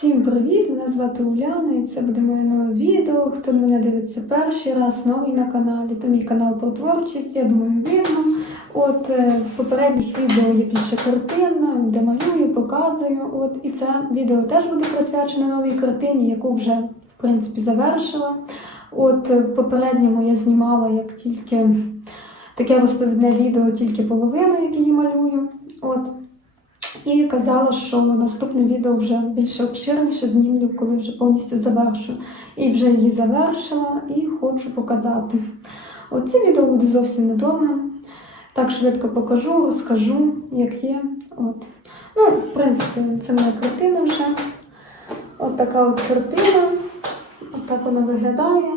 Всім привіт! Мене звати Уляна і це буде моє нове відео. Хто мене дивиться перший раз, новий на каналі, то мій канал про творчість, я думаю, видно. От е, в попередніх відео є більше картин, де малюю, показую. От і це відео теж буде присвячене новій картині, яку вже в принципі завершила. От е, в попередньому я знімала як тільки таке розповідне відео, тільки половину, як її малюю. І казала, що наступне відео вже більше обширніше знімлю, коли вже повністю завершу. І вже її завершила і хочу показати. Оце відео буде зовсім недовгим. Так швидко покажу, розкажу, як є. От. Ну, в принципі, це моя картина вже. От така от картина. От так вона виглядає.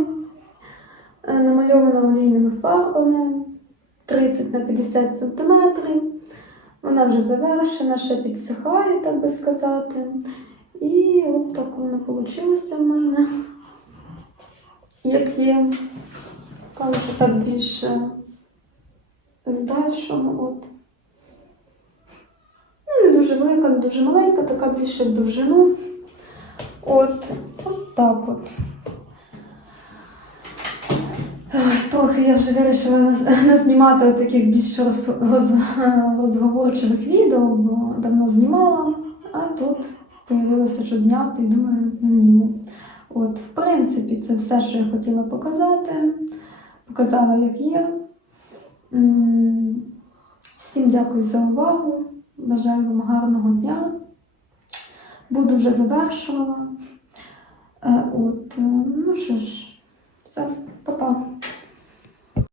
Е, Намальована олійними фарбами 30 на 50 сантиметрів. Вона вже завершена, ще підсихає, так би сказати. І от так воно вийшло в мене. Як є, кажу, так більше здальшого. От. Ну, не дуже велика, не дуже маленька, така більше в довжину. От, от так от. Трохи я вже вирішила не, знімати таких більш роз, роз, розговорчивих відео, бо давно знімала, а тут появилося, що зняти, і думаю, зніму. От, в принципі, це все, що я хотіла показати. Показала, як є. Всім дякую за увагу. Бажаю вам гарного дня. Буду вже завершувала. Е, От, е, ну що ж, все.